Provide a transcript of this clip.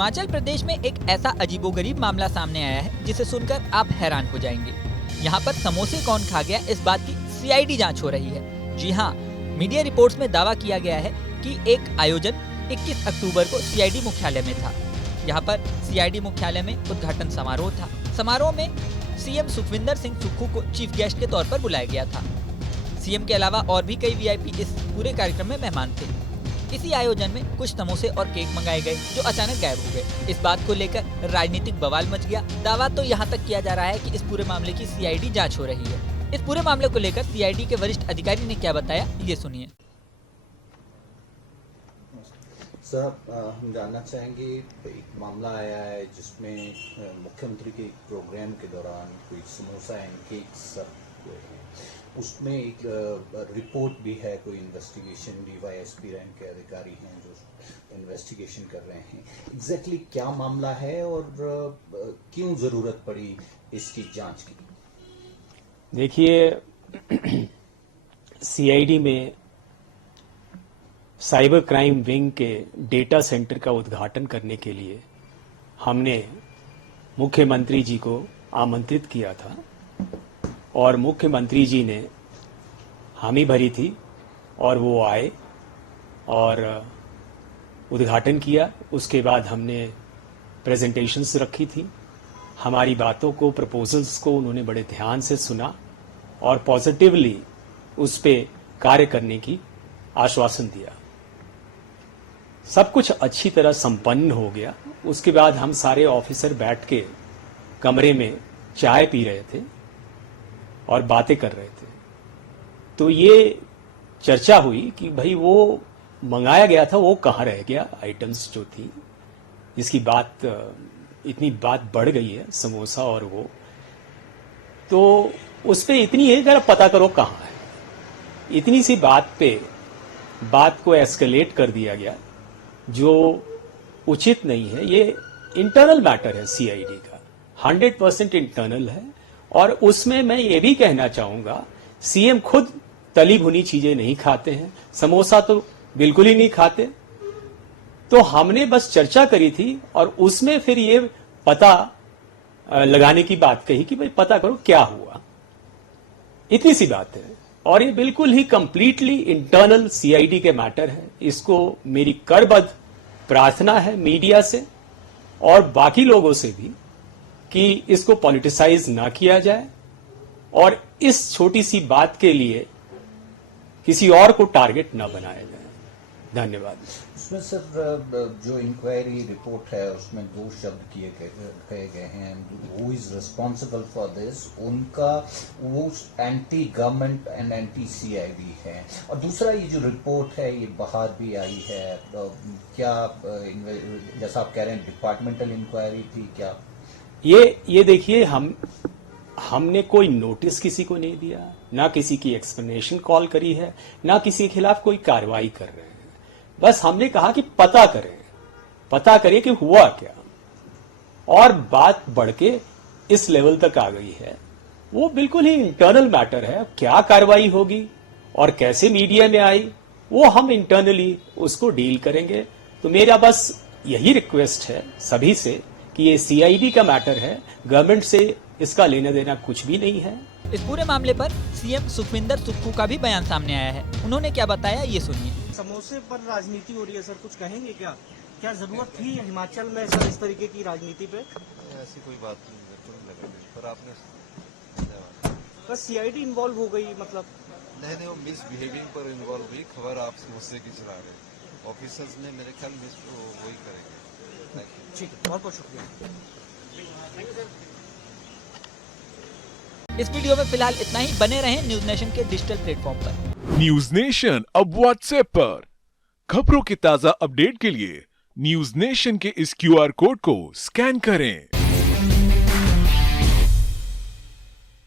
हिमाचल प्रदेश में एक ऐसा अजीबोगरीब मामला सामने आया है जिसे सुनकर आप हैरान हो जाएंगे। यहाँ पर समोसे कौन खा गया इस बात की सीआईडी जांच हो रही है। जी हाँ, मीडिया रिपोर्ट्स में दावा किया गया है कि एक आयोजन 21 अक्टूबर को सीआईडी मुख्यालय में था। यहाँ पर सीआईडी मुख्यालय में उद्घाटन समारोह था। समारोह में सीएम सुखविंदर सिंह सुक्खू को चीफ गेस्ट के तौर पर बुलाया गया था। सीएम के अलावा और भी कई वीआईपी इस पूरे कार्यक्रम में मेहमान थे। इसी आयोजन में कुछ समोसे और केक मंगाए गए जो अचानक गायब हो गए। इस बात को लेकर राजनीतिक बवाल मच गया। दावा तो यहाँ तक किया जा रहा है कि इस पूरे मामले की सीआईडी जांच हो रही है। इस पूरे मामले को लेकर सीआईडी के वरिष्ठ अधिकारी ने क्या बताया, ये सुनिए। सर, हम जानना चाहेंगे, एक मामला आया है जिसमें मुख्यमंत्री के एक प्रोग्राम के दौरान कोई समोसा एंड केक्स हुए हैं। उसमें एक रिपोर्ट भी है, कोई इन्वेस्टिगेशन, डीवाईएसपी रैंक के अधिकारी हैं जो इन्वेस्टिगेशन कर रहे हैं। एग्जैक्टली क्या मामला है और क्यों जरूरत पड़ी इसकी जांच की? देखिए, सीआईडी में साइबर क्राइम विंग के डेटा सेंटर का उद्घाटन करने के लिए हमने मुख्यमंत्री जी को आमंत्रित किया था और मुख्यमंत्री जी ने हामी भरी थी और वो आए और उद्घाटन किया। उसके बाद हमने प्रेजेंटेशंस रखी थी। हमारी बातों को, प्रपोजल्स को उन्होंने बड़े ध्यान से सुना और पॉजिटिवली उस पे कार्य करने की आश्वासन दिया। सब कुछ अच्छी तरह संपन्न हो गया। उसके बाद हम सारे ऑफिसर बैठ के कमरे में चाय पी रहे थे और बातें कर रहे थे। तो ये चर्चा हुई कि भाई वो मंगाया गया था वो कहाँ रह गया, आइटम्स जो थी, जिसकी बात इतनी बात बढ़ गई है, समोसा और वो, तो उस पे इतनी है जरा पता करो कहाँ है। इतनी सी बात पे बात को एस्केलेट कर दिया गया जो उचित नहीं है। ये इंटरनल मैटर है सीआईडी का, 100% इंटरनल है। और उसमें मैं ये भी कहना चाहूंगा, सीएम खुद तली भुनी चीजें नहीं खाते हैं, समोसा तो बिल्कुल ही नहीं खाते। तो हमने बस चर्चा करी थी और उसमें फिर ये पता लगाने की बात कही कि भाई पता करो क्या हुआ। इतनी सी बात है और ये बिल्कुल ही कंप्लीटली इंटरनल सीआईडी के मैटर है। इसको मेरी करबद्ध प्रार्थना है मीडिया से और बाकी लोगों से भी कि इसको पॉलिटिसाइज ना किया जाए और इस छोटी सी बात के लिए किसी और को टारगेट ना बनाया जाए। धन्यवाद। उसमें सर जो इंक्वायरी रिपोर्ट है उसमें दो शब्द कहे गए हैं, who is responsible for this. उनका वो anti government and anti CID है और दूसरा ये जो रिपोर्ट है ये बाहर भी आई है। क्या जैसा आप कह रहे हैं डिपार्टमेंटल इंक्वायरी थी क्या? ये देखिए, हमने कोई नोटिस किसी को नहीं दिया, ना किसी की एक्सप्लेनेशन कॉल करी है, ना किसी के खिलाफ कोई कार्रवाई कर रहे हैं। बस हमने कहा कि पता करें कि हुआ क्या। और बात बढ़ के इस लेवल तक आ गई है। वो बिल्कुल ही इंटरनल मैटर है। क्या कार्रवाई होगी और कैसे मीडिया में आई वो हम इंटरनली उसको डील करेंगे। तो मेरा बस यही रिक्वेस्ट है सभी से कि ये सीआईडी का मैटर है, गवर्नमेंट से इसका लेना देना कुछ भी नहीं है। इस पूरे मामले पर सीएम सुखविंदर सुक्खू का भी बयान सामने आया है। उन्होंने क्या बताया, ये सुनिए। समोसे पर राजनीति हो रही है सर, कुछ कहेंगे क्या? क्या जरूरत थी हिमाचल में सर इस तरीके की राजनीति पे? ऐसी कोई बात नहीं पर आपने बस सीआईडी इन्वॉल्व हो गई, मतलब नहीं वो मिसबिहेविंग पर इन्वॉल्व हुई। खबर आप समोसे की चला रहे ऑफिसर्स ने, मेरे ख्याल मिस वही करेंगे। ठीक है, बहुत बहुत शुक्रिया। इस वीडियो में फिलहाल इतना ही। बने रहें न्यूज नेशन के डिजिटल प्लेटफॉर्म पर। न्यूज नेशन अब व्हाट्सएप पर। खबरों के ताजा अपडेट के लिए न्यूज नेशन के इस क्यूआर कोड को स्कैन करें।